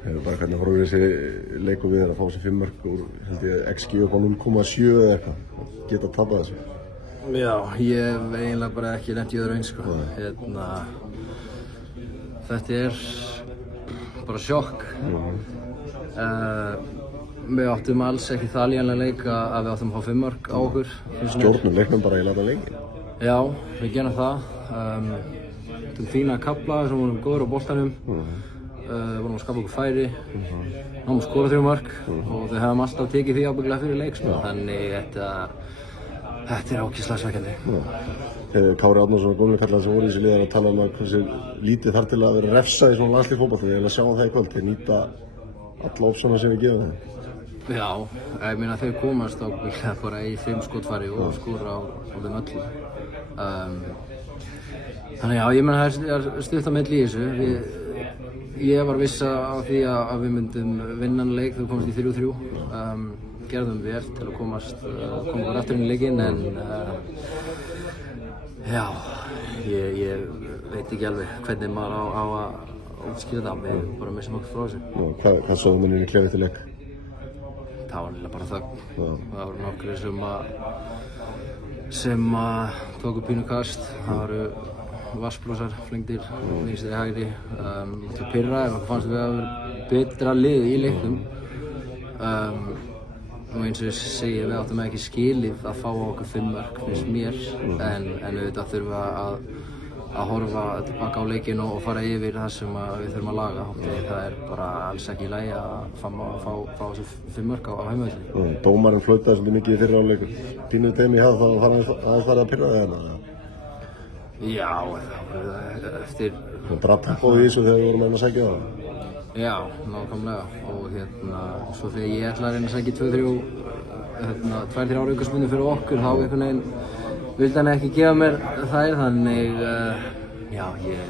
Það bara hvernig horfir þessi leikur við að fá þessi 5 mörk úr held ég XG upp á 0,7 eða eitthvað. Geta tapað þessu. Já, ég hef eiginlega bara ekki lent í öðru eins sko. Þetta bara sjokk. Við áttum alls ekki það aljanlega leik að við áttum að fá 5 mörk á okkur. Stjórnum leiknum bara í láta leiki. Já, við gerum það. Þetta fína kafla sem vorum góður á boltanum. Vorum að skapa okkur færi. Náum að skora 3 mörk og við hefum alltaf tekið því ábyggilega fyrir leik. Þannig þetta ógeðslega svekkjandi. Kári Árnason og Gómur Karlar sem voru í þessu liðan að tala að hversu lítið þarf til að vera refsað í svona landslið fótbolta. Ég vil að sjá það í kvöld. Þeir nýta alla opsana sem við gefum þeim. Já, ég meina þeir komast ábyggilega bara í 5 skotfæri og skora á þeim öllum. Þannig já, ég meina það stutt á milli í þessu. Ég var viss á því að við myndum vinnan leik þegar við komast í 3-3. Gerðum vel til að koma bara aftur inn í leikinn en já, ég veit ekki alveg hvernig maður á að útskýra það. Við bara missum okkur frá þessu. Hvað sáðu manni í klefið til leik? Það var líka bara þögn. Það voru nokkrir sem tóku pínu kast. Það voru vassblósar, flengdir, vinstri, hægri. Þetta pirra ef okkur fannst við að vera betra lið í leiknum. Og eins og ég segi, við áttum ekki skilið að fá okkur 5 mörk finnst mér. En auðvitað þurfum við að horfa tilbaka á leikinn og fara yfir það sem við þurfum að laga. Það bara alls ekki í lagi að fá þessi 5 mörk á heimavelli. Dómarinn flautaði svolítið mikið í fyrra hálfleikur. Pínuð þeim í hafð þá aðeins farið að pirra það Já, eftir... Það draf tempóið í þessu þegar við vorum að sækja það? Já, nákvæmlega. Og svo þegar ég ætlaði að reyna að sækja 2-3 aukaspyrnur fyrir okkur, þá einhvern veginn vildi hann ekki gefa mér þær, þannig já, ég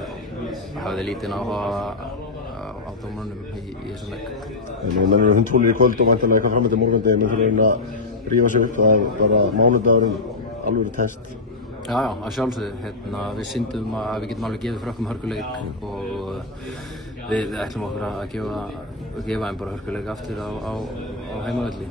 hafði lítinn áhuga á dómarunum í þessum leik. Nú mennur við hundfúlir í kvöld og væntanlega eitthvað fram eftir morgundegi, menn fyrir að rífa sig upp, það er bara mánudagurinn alveg test. Já, að sjálfsögðu. Við sýndum að við getum alveg gefið frökkum hörkuleik og við ætlum okkur að gefa þeim bara hörkuleik aftur á heimavelli.